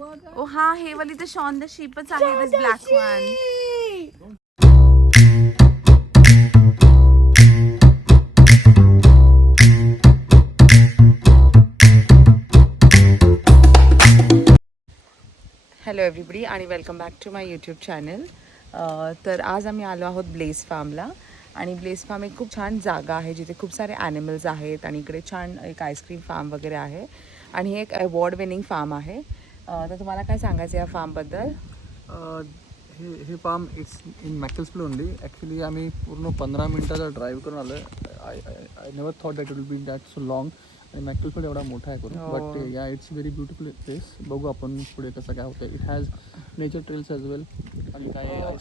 ओ हा, हे वाली तर शॉन द शीपच आहे, this black one. Hello everybody आणि welcome back to my YouTube channel. तर आज आम्ही आलो आहोत ब्लेस फार्मला. आणि ब्लेस फार्म एक खूप छान जागा आहे जिथे खूप सारे ॲनिमल्स आहेत आणि इकडे छान एक आईस्क्रीम फार्म वगैरे आहे आणि हे एक अवॉर्ड विनिंग फार्म आहे. तर तुम्हाला काय सांगायचं या फार्मबद्दल? हे farm it's in Macclesfield only. Actually आम्ही पूर्ण 15 मिनटाचा ड्राईव्ह करून आलो आहे. I never thought that it will be that so long. आणि मॅकल्सफिल एवढा मोठा आहे करून, बट या इट्स व्हेरी ब्युटिफुल प्लेस. बघू आपण पुढे कसं काय होतं. It has nature trails as well.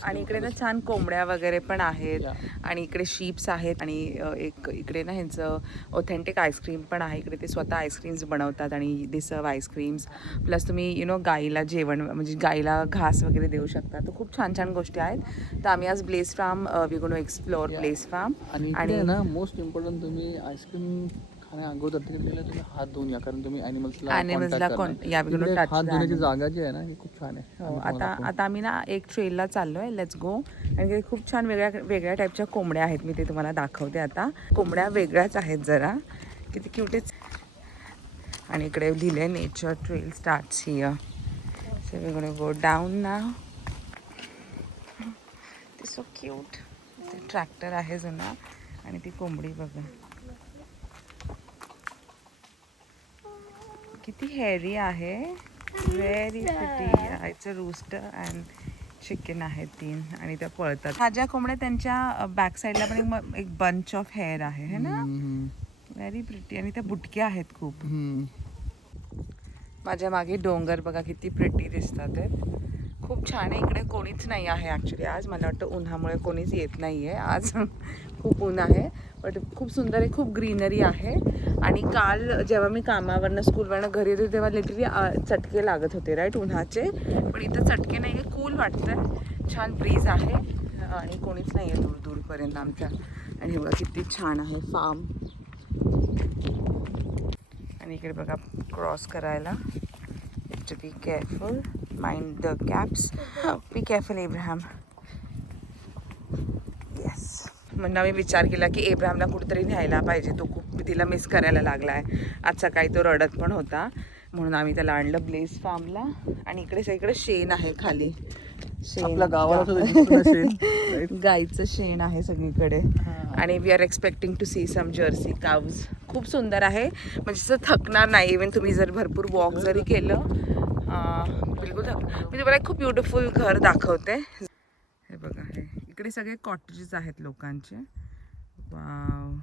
आणि इकडे ना छान कोंबड्या वगैरे पण आहेत आणि इकडे शीप्स आहेत आणि एक इकडे ना ह्यांचं ऑथेंटिक आईस्क्रीम पण आहे. इकडे ते स्वतः आईस्क्रीम्स बनवतात आणि दे सर्व आईस्क्रीम्स. प्लस तुम्ही गाईला जेवण म्हणजे गाईला घास वगैरे देऊ शकता. तर खूप छान छान गोष्टी आहेत. तर आम्ही आज Bless Farm we going to explore Bless Farm. आणि ना मोस्ट इम्पॉर्टंट, तुम्ही आईस्क्रीम खाण्या अगोदर तिकडे तुम्ही हात धुवून या, कारण तुम्ही ॲनिमल्सला हात धुण्याची जागा जी आहे ना ही खूप छान आहे. आता आम्ही ना एक ट्रेलला चाललो आहे, लेट्स गो. आणि खूप छान वेगळ्या टाईपच्या कोंबड्या आहेत. मी ते तुम्हाला दाखवते. आता कोंबड्या वेगळ्याच आहेत जरा, किती क्यूटेच. आणि इकडे लिहिले nature trail starts here. So we going to go down now. ते सो क्यूट. ते ट्रॅक्टर आहे जुना आणि ती कोंबडी बघा किती हेरी आहे. Very pretty. It's a rooster and chicken आहे 3 आणि त्या पळतात. ताज्या कोंबड्या त्यांच्या बॅक साईडला पण एक बंच ऑफ हेअर आहे है ना. Very pretty. आणि त्या बुटक्या आहेत खूप. माझ्या मागे डोंगर बघा किती प्रिटी दिसतात आहेत. खूप छान आहे. इकडे कोणीच नाही आहे ॲक्च्युली आज. मला वाटतं उन्हामुळे कोणीच येत नाही आहे आज. खूप ऊन आहे, बट खूप सुंदर आहे. खूप ग्रीनरी आहे. आणि काल जेव्हा मी कामावरनं स्कूलवरनं घरी येते तेव्हा लिटरली चटके लागत होते राईट उन्हाचे. पण इथं चटके नाही आहे. कूल वाटतं आहे. छान ब्रीज आहे आणि कोणीच नाही आहे दूरपर्यंत आमच्या. आणि बघा किती छान आहे फार्म. आणि इकडे बघा क्रॉस करायला to be careful. Mind the gaps. Be careful, Abraham. Yes. म्हणून आम्ही विचार केला की एब्राहमला कुठेतरी न्यायला पाहिजे. तो खूप तिला मिस करायला लागला आहे. आज सकाळी तो रडत पण होता, म्हणून आम्ही त्याला आणलं ब्लेस फार्मला. आणि इकडे सगळीकडे शेण आहे खाली. आपल्या गावाला गाईचं शेण आहे सगळीकडे. आणि we are expecting to see some Jersey cows. खूप सुंदर आहे. म्हणजे असं थकणार नाही. इवन तुम्ही जर भरपूर वॉक जरी केलं बिलकुल मी तुम्हाला एक खूप ब्युटिफुल घर दाखवते. हे बघा, हे इकडे सगळे कॉटेजेस आहेत लोकांचे. वाव.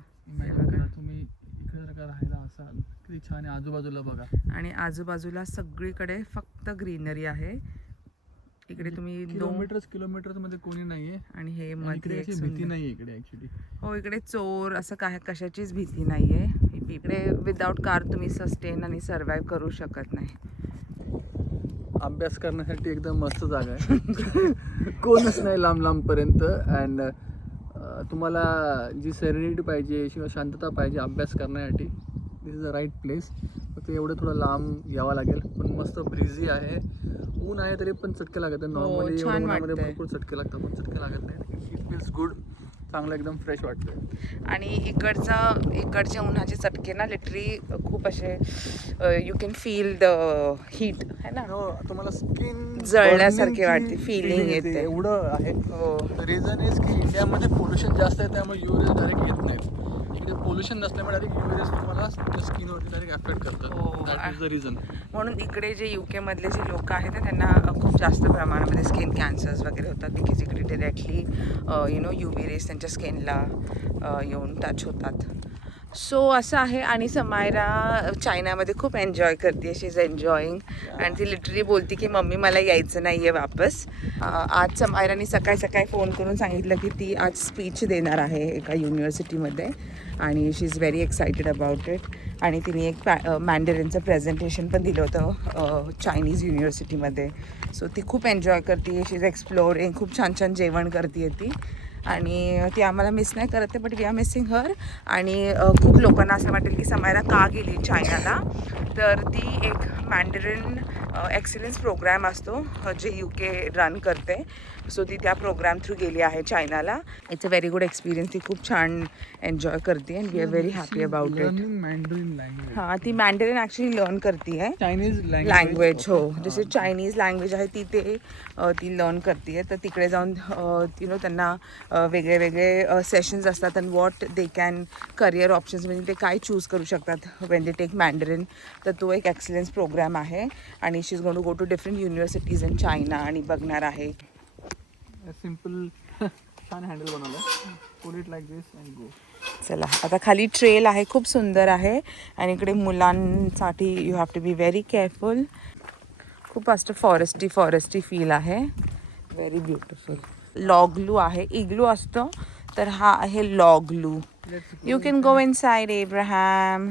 तुम्ही इकडे जर का राहायला असाल किती छान आहे. आजूबाजूला बघा. आणि आजूबाजूला सगळीकडे फक्त ग्रीनरी आहे. इकडे तुम्ही किलोमीटर मध्ये कोणी नाहीये. आणि हे मध्ये भीती नाहीये इकडे ऍक्च्युली. हो, इकडे चोर असं काय कशाचीच भीती नाहीये. इकडे विदाउट कार तुम्ही सस्टेन आणि सर्वाइव्ह करू शकत नाही. अभ्यास करण्यासाठी एकदम मस्त जागा आहे. कोणच नाही लांबपर्यंत. अँड तुम्हाला जी सेरेनिटी पाहिजे किंवा शांतता पाहिजे अभ्यास करण्यासाठी, दिस इज द राईट प्लेस. फक्त एवढं थोडं लांब यावं लागेल. पण मस्त ब्रिझी आहे. ऊन आहे तरी पण चटके लागत नाही. नॉर्मली उन्हामध्ये भरपूर चटके लागतात, पण चटके लागत नाही. It feels good. चांगलं एकदम फ्रेश वाटतं. आणि इकडचे उन्हाचे चटके ना लिटरली खूप असे you can feel the heat है ना. तुम्हाला स्किन जळण्यासारखे वाटते, फिलिंग येते. एवढं आहे. रिझन इज की इंडियामध्ये पोल्युशन जास्त आहे, त्यामुळे युव्ही रेज डायरेक्ट येत नाहीत. इकडे पोल्युशन नसल्यामुळे डायरेक्ट युव्ही रेज तुम्हाला स्किनवरती डायरेक्ट अफेक्ट करतात. That is the reason. म्हणून इकडे जे UK मधले जे लोक आहेत त्यांना खूप जास्त प्रमाणामध्ये स्किन कॅन्सर्स वगैरे होतात. बिकॉज इकडे डिरेक्टली UV रेज त्यांच्या स्किनला येऊन टच होतात. सो असं आहे. आणि समायरा चायनामध्ये खूप एन्जॉय करते. शी इज एन्जॉईंग. आणि ती लिटरली बोलते की मम्मी मला यायचं नाही आहे वापस. आज समायराने सकाळी फोन करून सांगितलं की ती आज स्पीच देणार आहे एका युनिव्हर्सिटीमध्ये. आणि she is very excited about it. आणि तिने एक मॅन्डरिनचं प्रेझेंटेशन पण दिलं होतं चायनीज युनिव्हर्सिटीमध्ये. सो ती खूप एन्जॉय करते. शी इज एक्सप्लोरिंग. खूप छान छान जेवण करते ती. आणि ती आम्हाला मिस नाही करत आहे, but we are missing her. आणि खूप लोकांना असं वाटेल की समायरा का गेली चायनाला. तर ती एक मॅन्डरिन एक्सिलन्स प्रोग्राम असतो जे UK रन करते. सो ती त्या प्रोग्राम थ्रू गेली आहे चायनाला. It's a very good experience. ती खूप छान एन्जॉय करते and we are very happy about it. Mandarin language. हां, ती मॅन्डरिन ॲक्च्युली लर्न करते आहे. चायनीज लँग्वेज हो, जसे चायनीज लँग्वेज आहे ती ती लर्न करते. तर तिकडे जाऊन त्यांना वेगळे वेगळे सेशन्स असतात and what they can career options म्हणजे ते काय चूज करू शकतात वेन दे टेक मॅन्डरिन. तर तो एक एक्सलन्स प्रोग्राम आहे आणि she is going to go to different universities in China आणि बघणार आहे. सिम्पल छान हँडल बनवलं. Put it like this and go. चला आता खाली ट्रेल आहे, खूप सुंदर आहे आणि इकडे मुलांसाठी you have to be very careful. खूप असं फॉरेस्टी फील आहे. Very beautiful. लॉगलू आहे, इग्लू असतं तर हा आहे logloo. You can go inside Abraham.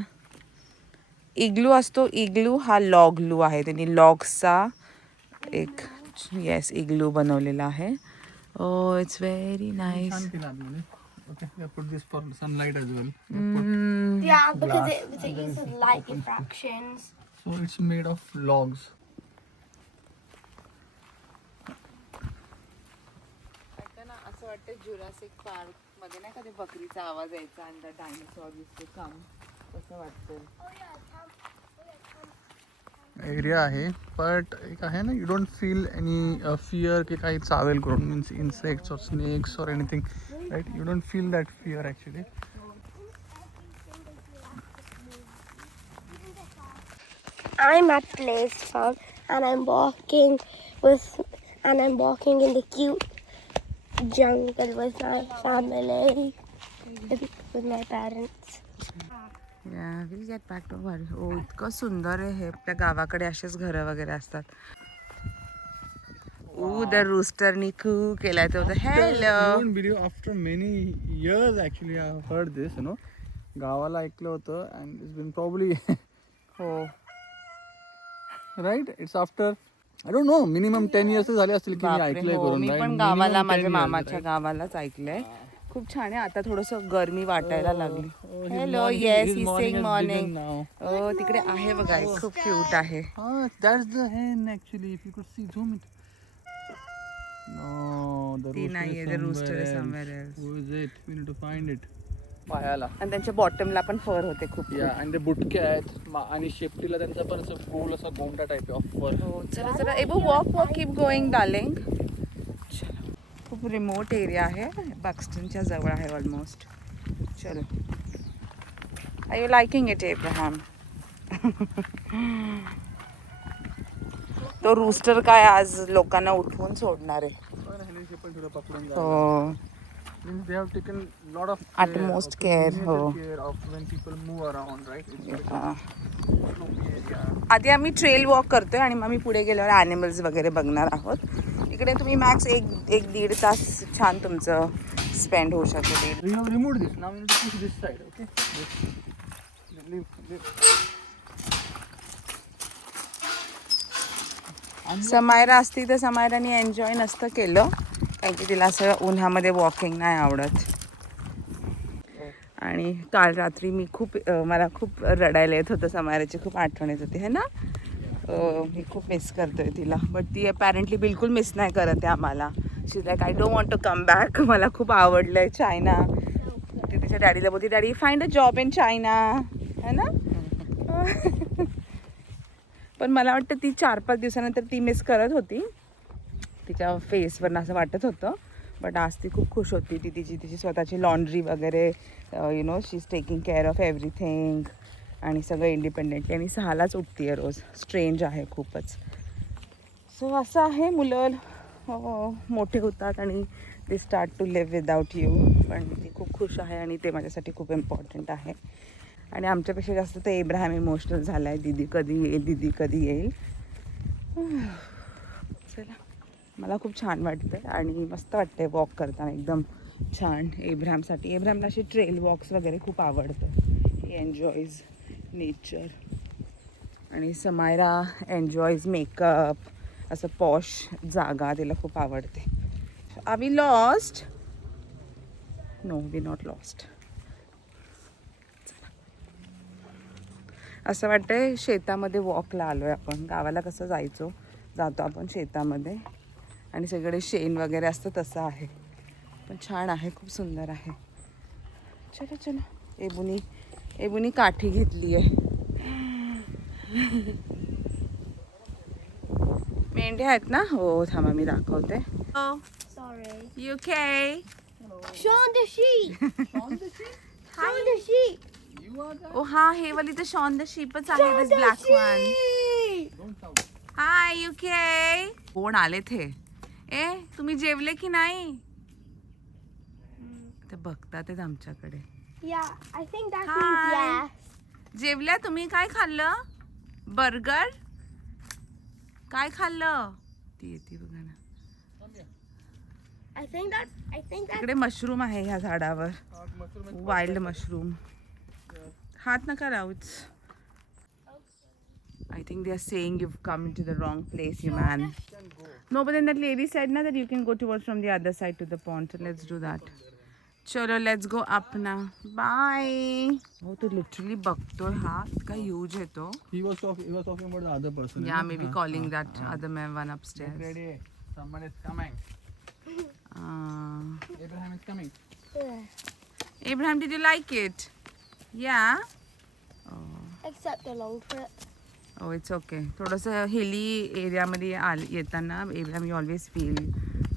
Igloo असतो, इग्लू हा लॉगलू आहे. त्यांनी लॉग्सचा एक येस इग्लू बनवलेला आहे. Oh it's very nice. छान केलं आतमध्ये. Okay, yeah, put this for sunlight as well. Yeah, because it uses light diffractions. So it's made of logs. असं वाटतं जुरासिक पार्क मध्ये नाही का ते बकरीचा आवाज यायचा आणि डायनासॉर दिसतो काम कसं वाटतं. एरिया आहे बट एक आहे ना, you don't feel any fear की काही चावेल करून, मीन्स इन्सेक्ट्स और स्नेक्स और anything, right? You don't feel that fear actually. I'm at Place Farm and I'm walking in the cute jungle with my family, with my parents. Will get back to वर. ओ इतकं सुंदर आहे हे. आपल्या गावाकडे असेच घरं वगैरे असतात. द रूस्टरनी कू केलाय तो. Hello. Don't believe after many years actually I have heard this, गावाला ऐकलं होतं अँड इट्स बीन प्रॉब्ली हो right. It's after I don't know minimum 10 years झाले असतील की मी बापरे, ऐकलंय हो, करून. मी right? पण Minimum गावाला 10 माझ्या years, मामाच्या right? गावालाच ऐकलंय. खूप छान आहे. आता थोडंसं गरमी वाटायला लागली. his hello. morning- yes his he morning saying has morning. begun now. ओ तिकडे आहे बघा एक खूप क्यूट आहे. That's the hen actually. If you could see, zoom it. No, the ती rooster नाहीये, is the rooster is somewhere somewhere else. else. Who is it? We need to find it. पायाला. आणि त्यांच्या बॉटमला पण फर होते खूप. या आणि ते बुटके आहेत आणि शेपटीला त्यांचा पण असं गोल असा गोंडा टाईप ऑफ फर. हो चला चला एबो वॉक कीप गोईंग डार्लिंग. चलो खूप रिमोट एरिया आहे, बॅक्स्टनच्या जवळ आहे ऑलमोस्ट. चलो. Are you liking it Abraham? तो रूस्टर काय आज लोकांना उठवून सोडणार आहे. पण थोडं पकडून हो means they have taken lot of Utmost care, major हो. care of when people move around, right? It's हा. slopey area. आधी आम्ही ट्रेल वॉक करतोय आणि मग आम्ही पुढे गेल्यावर ॲनिमल्स वगैरे बघणार आहोत. इकडे तुम्ही मॅक्स एक दीड तास छान तुमचं स्पेंड होऊ शकतो. We have removed this. Now we need to push this side, okay? Leave. Samaira असती तर समायराने एन्जॉय नसतं केलं कारण की तिला असं उन्हामध्ये वॉकिंग नाही आवडत. आणि काल रात्री मला खूप रडायला येत होतं. समायराची खूप आठवण येत होती है ना. मी खूप मिस करतोय तिला बट ती अपॅरेंटली बिलकुल मिस नाही करत आहे आम्हाला. She like I don't want to come back. मला खूप आवडलं आहे चायना. ती तिच्या डॅडीला बोलते daddy find a job in China है ना. पण मला वाटतं ती 4-5 दिवसानंतर ती मिस करत होती. तिच्या फेसवरनं असं वाटत होतं. बट आज ती खूप खुश होती. ती तिची स्वतःची लॉन्ड्री वगैरे she is taking care of everything आणि सगळं इंडिपेंडेंटली. आणि 6लाच उठते आहे रोज. स्ट्रेंज आहे खूपच. सो असं आहे. मुलं मोठे होतात आणि they start to live without you. पण ती खूप खुश आहे आणि ते माझ्यासाठी खूप इम्पॉर्टंट आहे. आणि आमच्यापेक्षा जास्त तर एब्राहम इमोशनल झाला आहे. दीदी कधी येईल. चला मला खूप छान वाटतं आणि मस्त वाटतं वॉक करताना एकदम छान. एब्राहमला असे ट्रेल वॉक्स वगैरे खूप आवडतं. He enjoys nature. आणि समायरा एन्जॉयज मेकअप. असं पॉश जागा तिला खूप आवडते. Are we lost? No we not lost. असं वाटतंय शेतामध्ये वॉकला आलोय आपण. गावाला कसं जातो आपण शेतामध्ये आणि सगळे शेण वगैरे असतं तसं आहे. पण छान आहे, खूप सुंदर आहे. चलो चलो. एबुनी काठी घेतली आहे. मेंढ्या आहेत ना? हो थांबा मी दाखवते. Sorry. UK. Shaun the sheep. Shaun the sheep. ओ हा, हे वाली तर शॉन द शीपच आहे. This black one. High UK. कोण आले थे? ए तुम्ही जेवले की नाही? ते बघतात आमच्याकडे. Yeah, I think that Hi. means yes. जेवल्या तुम्ही? काय खाल्लं? बर्गर? काय खाल्लं? ती येते बघा ना. I think that. इकडे मशरूम आहे ह्या झाडावर. Wild mushroom. हात नका लावूच. I think they are saying you've come into the wrong place, you man. No, but then that lady said na that you can go towards from the other side to the pond. So let's do that. Chalo, let's go up now. Bye. Oh, तो literally बघतोय हा. इतका huge है तो. He was talking about the other person. Yeah, maybe calling that other man one upstairs. Get ready. Someone is coming. Abraham is coming. Abraham, did you like it? Yeah. Except the long trip. Oh, it's okay. थोडंसं हिली एरियामध्ये येताना Abraham, you always feel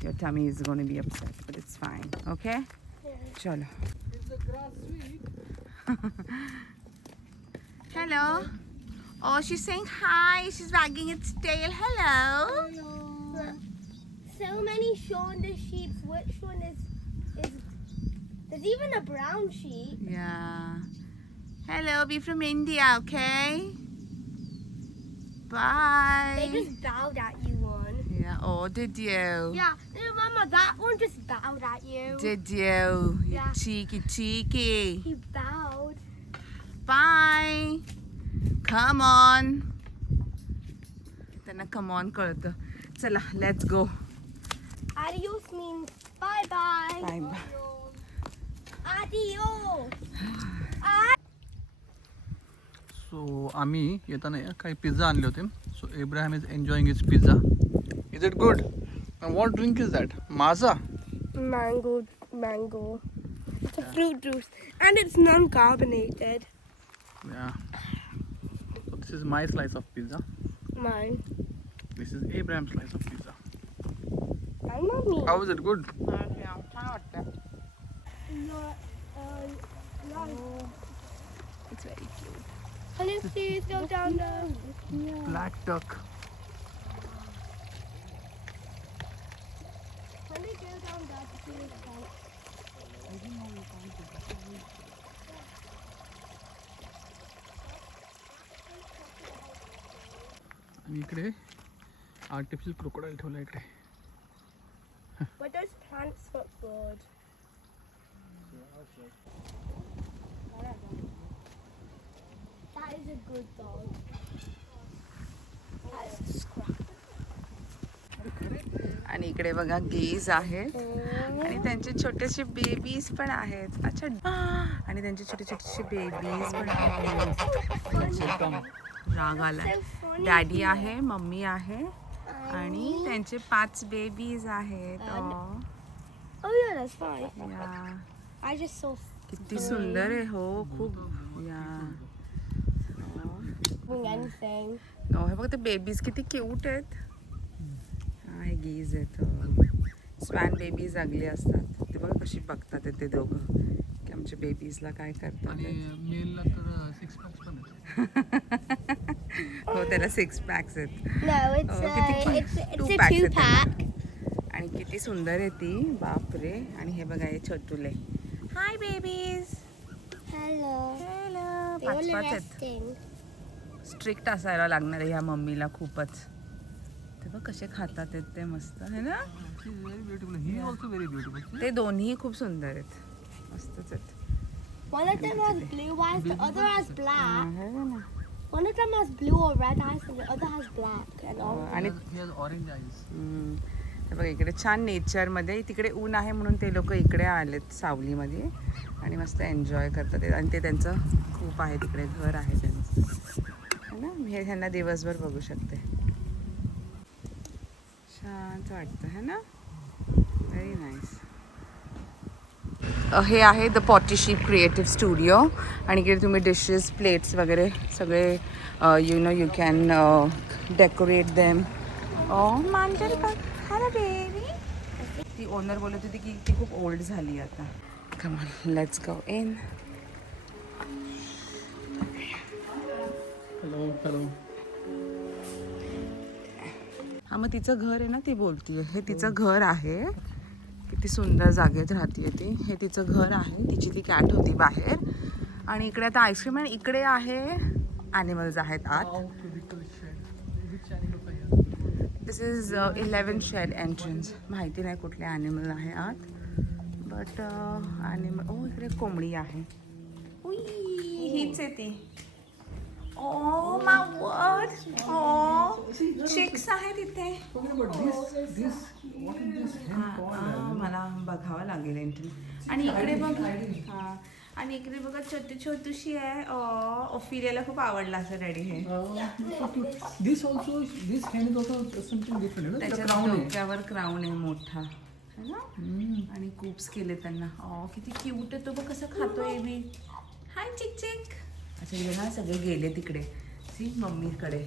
your tummy is going to be upset, but it's fine. Okay? चलो. Is the grass sweet? Hello. Oh, she's saying hi. She's wagging its tail. Hello. So many Shaun the sheep. Which one is? There's even a brown sheep. Yeah. Hello, we from India, okay? Bye. They just bowed at you one. Yeah. Oh, did you? Yeah, no, Mama, that one just bowed at you. Did you? You Yeah. cheeky. He bowed. Bye. Come on. त्यांना come on कळतं. चला, let's go. Adios means bye bye. Bye bye. Adios. So आम्ही येताना काही pizza आणले होते. So Abraham is enjoying his pizza. Is it good? And what drink is that? Maaza? Mango. It's a fruit juice, and it's non-carbonated. Yeah. So this is my slice of pizza. Mine. This is Abraham's slice of pizza. And Mommy. How is it good? छान वाटतं. It's very cute. Can you please go down there? Black duck. Can we go down there to see his house? आणि इकडे artificial crocodile ठेवला इकडे. But those plants look good. That is a good dog. That is a scrap. आणि इकडे बघा gauge आहेत आणि त्यांचे छोटेसे बेबीज पण आहेत. अच्छा. आणि त्यांचे छोटे छोटेसे बेबीज पण आहेत. राग आलाय. So funny. डॅडी आहे, मम्मी आहे आणि त्यांचे 5 बेबीज आहेत. Oh yeah, that's fine. या I just saw किती सुंदर आहे. हो खूप. या doing anything. हो, हे बघ ते बेबीज किती क्यूट आहेत. हा हे गेज आहेत. स्वॅन बेबीज अगली असतात. ते बघा कशी बघतात ते दोघं की आमच्या बेबीजला काय करतात. आणि मेलला तर 6 पॅक्स पण आहेत. हो त्याला 6 पॅक्स आहेत. No, it's Oh, किती it's two a packs 2-pack. आणि किती सुंदर आहे ती. बापरे. आणि हे बघा हे छोटुले. Hi babies. Hello. Hello. They all 5 आहेत. resting. स्ट्रिक्ट असायला लागणार आहे ह्या मम्मीला खूपच. ते बघ कसे खातात आहेत ते मस्त आहे ना. She is very beautiful. He is also very beautiful. ते दोन्ही खूप सुंदर आहेत. मस्तच आहेत. One of them has blue eyes, the other has हा, black. हे बघ ना. One of them has blue or red eyes, and the other has black and orange. आणि He has orange eyes. हे बघ इकडे छान नेचरमध्ये. तिकडे ऊन आहे म्हणून ते लोक इकडे आलेत सावलीमध्ये आणि मस्त एन्जॉय करतात. आणि ते त्यांचं खूप आहे तिकडे घर आहे त्यांचं. है ना, मी हे ह्यांना दिवसभर बघू शकते. शांत वाटतं है ना, व्हेरी नाईस. हे आहे the potty ship creative studio आणि इकडे तुम्ही डिशेस प्लेट्स वगैरे सगळे you know you can decorate them. मांजर बघ, हॅलो बेबी. ती ओनर बोलत होती की ती खूप ओल्ड झाली आता. Come on, let's go in. Hello. हा मग तिचं घर आहे ना, ती बोलतीये हे तिचं घर आहे. किती सुंदर जागेत राहतीये ती. हे तिचं घर आहे. तिची ती कॅट होती बाहेर आणि इकडे आता आईस्क्रीम आणि इकडे आहे ॲनिमल्स आहेत आत. दिस इज 11 शेड एंट्रन्स. माहिती नाही कुठले ॲनिमल आहे आत, बट ॲनिमल. ओ इकडे कोंबडी आहे. उई, हीच आहे ती. Oh my word. O chicks आहे तिथे. मला बघावं लागेल एंट्री. आणि इकडे बघ, हां, आणि इकडे बघा छोटीशी आहे. ओफिलियाला खूप आवडला असं डॅडी हे. त्याच्या डोक्यावर क्राऊन आहे मोठा है ना, आणि कूप्स केले त्यांना. किती क्यूट आहे तो. बघ कसं खातोय बी. हाय चिक चिक. अच्छा हे ना सगळे गेले तिकडे. सी मम्मीकडे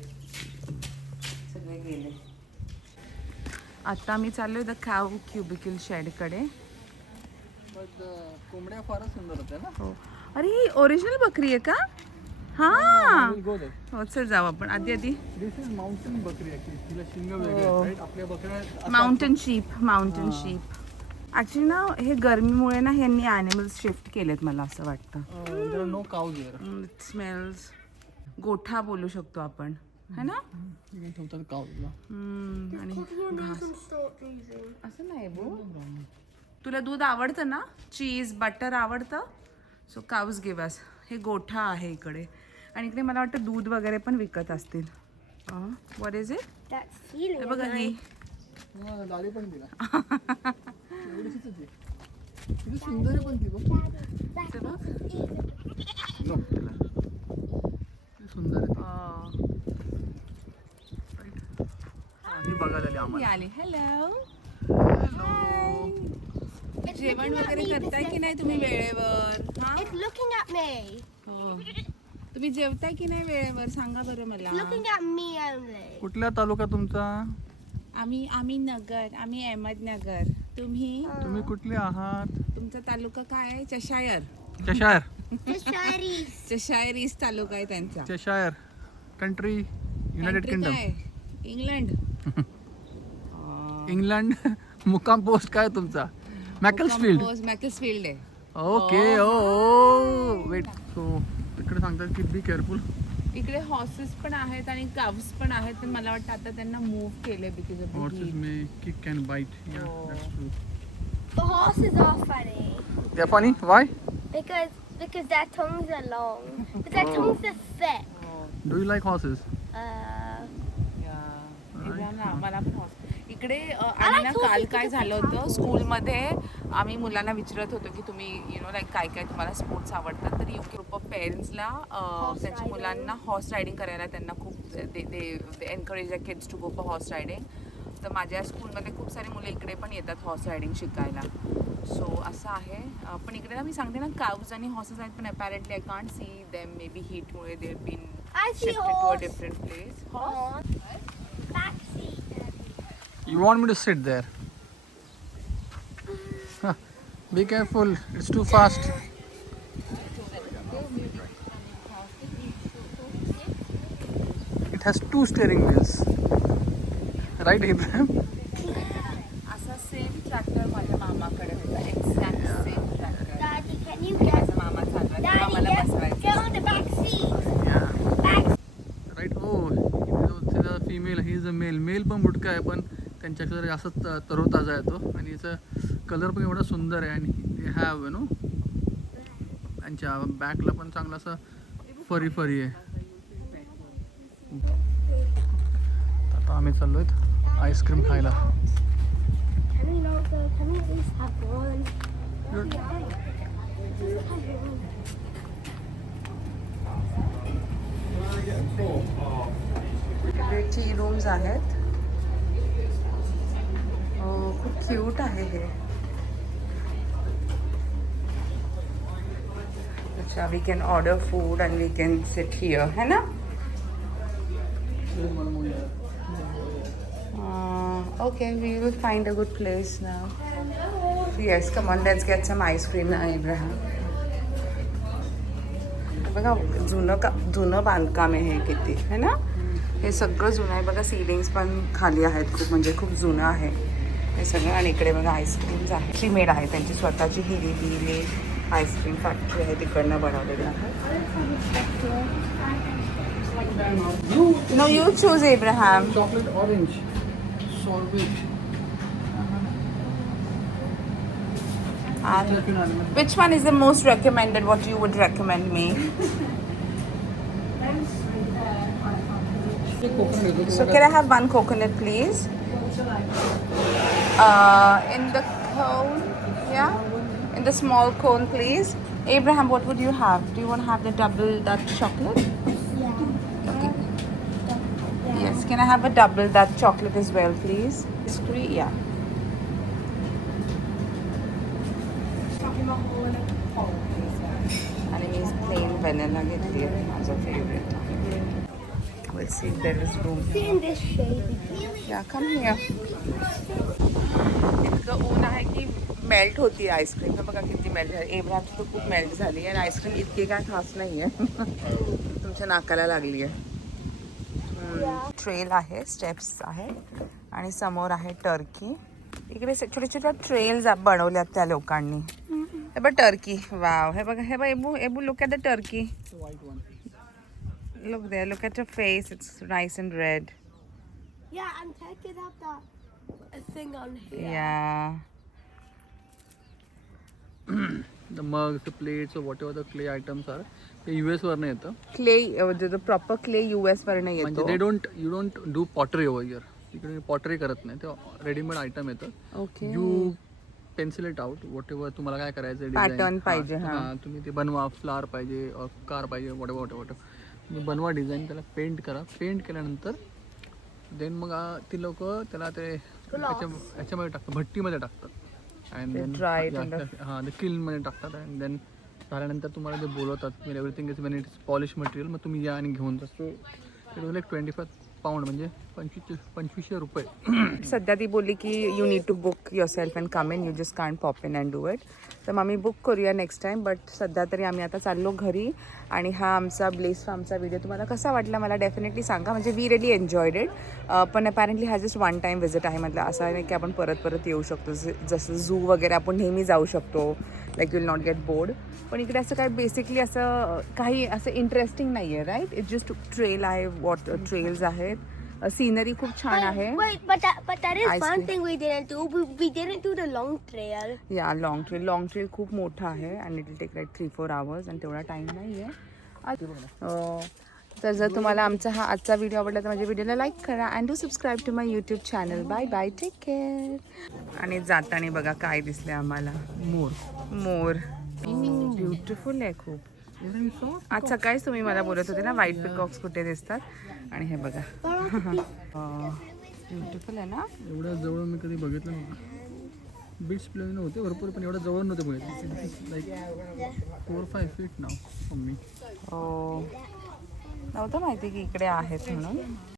सगळे गेले. आता मी चाललोय द काऊ क्युबिकल शेडकडे. कोंबड्या फारच सुंदर होत्या ना. हो. अरे ही ओरिजिनल बकरी आहे का? हां, We'll go there. हो चल जाऊ आपण आधी. This is mountain बकरी actually. तिला शिंग वेगळे हो. आहेत, right? आपल्या बकऱ्या माउंटन शीप. ॲक्च्युली ना हे गरमीमुळे ना ह्यांनी ॲनिमल्स शिफ्ट केलेत मला असं वाटतं. there are no cows here. It smells. गोठा बोलू शकतो आपण है ना. इकडे ठेवतात cows ला. आणि घास. Stop breathing. असं नाही बो. तुला दूध आवडतं ना, चीज बटर आवडतं. So काऊज give us. हे गोठा आहे इकडे आणि इकडे मला वाटतं दूध वगैरे पण विकत असतील. What is it? That's healing. बघा ही. लाली पण दिला. एवढीशीच होती. किती सुंदर आहे पण ती बघ. That's ते बघ. नो, तिला. किती सुंदर आहे ती. ही बघायला आली आम्हाला. आली. हॅलो. जेवण वगैरे करताय की नाही तुम्ही वेळेवर? हा, It's looking at me. हो. तुम्ही जेवताय की नाही वेळेवर सांगा बरं मला. It's looking at me only. कुठला तालुका तुमचा? आम्ही नगर. आम्ही अहमदनगर. तुम्ही तुम्ही कुठले आहात? तुमचा तालुका काय आहे? चशायर. चशायर. Just cherries. चशायर ईस्ट तालुका आहे त्यांचा. चशायर कंट्री युनायटेड Country किंगडम. काय? इंग्लंड. इंग्लंड. मुक्काम पोस्ट काय तुमचा? मॅकल्सफील्ड. मॅकल्सफील्ड आहे. ओके. Oh wait. सो तिकडे सांगतात की बी केअरफुल. इकडे हॉर्सेस पण आहेत आणि काव्स पण आहेत, पण मला वाटतं आता त्यांना मूव्ह केले because of horses may kick and bite. या Oh. That's true. The horses are funny They're funny? Why? because their tongues are long. But their tongues are thick. Do you like horses? मला पण इकडे आणि ना काल काय झालं होतं स्कूलमध्ये आम्ही मुलांना विचारत होतो की तुम्ही यु नो लाईक काय काय तुम्हाला स्पोर्ट्स आवडतात, तर यू ग्रुप ऑफ पेरेंट्सला त्यांच्या मुलांना हॉर्स रायडिंग करायला त्यांना खूप they encourage the kids to go for horse riding. तर माझ्या स्कूलमध्ये खूप सारी मुलं इकडे पण येतात हॉर्स रायडिंग शिकायला. सो असं आहे. पण इकडे ना मी सांगते ना काऊज आणि हॉर्सेस आहेत, पण apparently I can't see them. Maybe हीटमुळे they have been I see shifted to a horse. Different place. Back seat. You want me to sit there? Huh. Be careful. It's too fast. It has 2 steering wheels. Right, Ibrahim? असा same tractor माझ्या मामाकडे होता. Exact same tractor. Daddy, can you get? माझा मामा चालवायचा. Daddy, मामाला get बसवायचं. on the back seat. Yeah. Back. Right. Oh, female. He is a male. Male पण बुटका आहे, पण त्यांच्याकडे जास्त तरोताजा येतो आणि याचा कलर पण एवढा सुंदर आहे. आणि ते हॅव नो त्यांच्या बॅकला पण चांगला असा फरी आहे. आता आम्ही चाललोय आईस्क्रीम खायला. Can we not go? Can we at least have one? इकडे टी रूम्स आहेत. खूप क्यूट आहे हे. अच्छा, we can order food and we can sit here, है ना? Okay, we will find a good place now. Yes, come on, let's get some ice cream now, Abraham. बघा जुनं बांधकाम आहे हे किती, है ना? हे सगळं जुनं आहे बघा. सिलिंग्स पण खाली आहेत खूप, म्हणजे खूप जुनं आहे हे सगळं. आणि इकडे बघा आईस्क्रीम्स आहे, प्रीमेड आहे, त्यांची स्वतःची हिली आईस्क्रीम फॅक्टरी आहे, तिकडनं बनवलेलं आहे. No, you choose, Abraham. Chocolate orange. Sorbet. Which one is the most recommended? What you would recommend me? So can I have one coconut, please? In the cone, yeah? In the small cone, please. Abraham, what would you have? Do you want to have the double Dutch chocolate? Yeah. Okay. Yes, can I have a double Dutch chocolate as well, please? Discreet, yeah. आणि मी plain vanilla घेतली आहे, माझं favourite आहे. Let's see if there is room. See in this shade. Yeah, come here. इतकं ऊन आहे की melt होती आईस्क्रीम. तर बघा किती मेल्ट झाली. एब्राची तर खूप मेल्ट झाली आणि आईस्क्रीम इतकी काय खास नाही आहे. तुमच्या नाकाला लागली आहे. ट्रेल आहे, स्टेप्स आहेत आणि समोर आहे टर्की. इकडे छोट्या छोट्या ट्रेल्स बनवल्यात त्या लोकांनी. हे बघ टर्की, वाव. हे बघा, हे बघ above look at the Turkey. White one. Look there, look at her face. It's nice and red. Yeah, and Turkey have that a thing on here. Yeah. The mugs, the plates, or whatever the clay items are, ते US वरनं येतं. Clay, the proper clay US वरनं म्हणजे येतो. you don't do pottery over here. इकडे pottery करत नाही, ते रेडीमेड आयटम येतं. Okay. You pencil it out, whatever तुम्हाला काय करायचं design. Pattern पाहिजे, हां, हां. हां, तुम्ही ते बनवा, फ्लावर पाहिजे, कार पाहिजे, whatever. तुम्ही बनवा डिझाईन, त्याला पेंट करा. पेंट केल्यानंतर देन मग ती लोक त्याला ते याच्यामध्ये टाकतात, भट्टीमध्ये टाकतात. अँड देन हां, ते किलमध्ये टाकतात. अँड देन झाल्यानंतर तुम्हाला ते बोलवतात, everything is when it's polish material, मग तुम्ही या आणि घेऊन जा. So it was like 25 pound, म्हणजे 2500 रुपये. सध्या ती बोलली की you need to book yourself and come in, you just can't pop in and do it. तर मग आम्ही बुक करूया नेक्स्ट टाईम. बट सध्या तरी आम्ही आता चाललो घरी. आणि हा आमचा ब्लेस फार्मचा व्हिडिओ तुम्हाला कसा वाटला मला डेफिनेटली सांगा. म्हणजे वी रिअली एन्जॉयड इट. पण अपॅरेंटली हा जस्ट वन टाईम विजिट आहे. म्हटलं असं नाही की आपण परत येऊ शकतो. जसं झू वगैरे आपण नेहमी जाऊ शकतो, like you will not get bored. पण इकडे असं काय बेसिकली असं काही असं इंटरेस्टिंग नाही आहे, राईट? इट जस्ट ट्रेल आहे, वॉटर ट्रेल्स आहेत, सीनरी खूप छान आहे. Wait, but that is Ice one cream. thing we didn't do. We didn't do the long trail. या लॉंग ट्रेल खूप मोठा आहे आणि it will take like 3-4 hours आणि तेवढा टाईम नाही आहे. तर जर तुम्हाला आमचा हा आजचा व्हिडिओ आवडला तर माझ्या व्हिडिओला लाईक करा and do subscribe to my YouTube channel. Bye bye, take care. आणि जाताना बघा काय दिसले आम्हाला, मोर. ब्युटिफुल आहे खूप. आज सकाळीच तुम्ही मला बोलत होते ना व्हाईट पिकॉक्स कुठे दिसतात. आणि हे बघा, ब्युटिफुल आहे ना. एवढ्या जवळ मी कधी बघितलं नव्हतं. बीच प्लेन होते भरपूर, पण एवढ्या जवळ नव्हते बघितले. लाईक 4-5 feet नाव मम्मी. नव्हतं माहिती की इकडे आहेत म्हणून.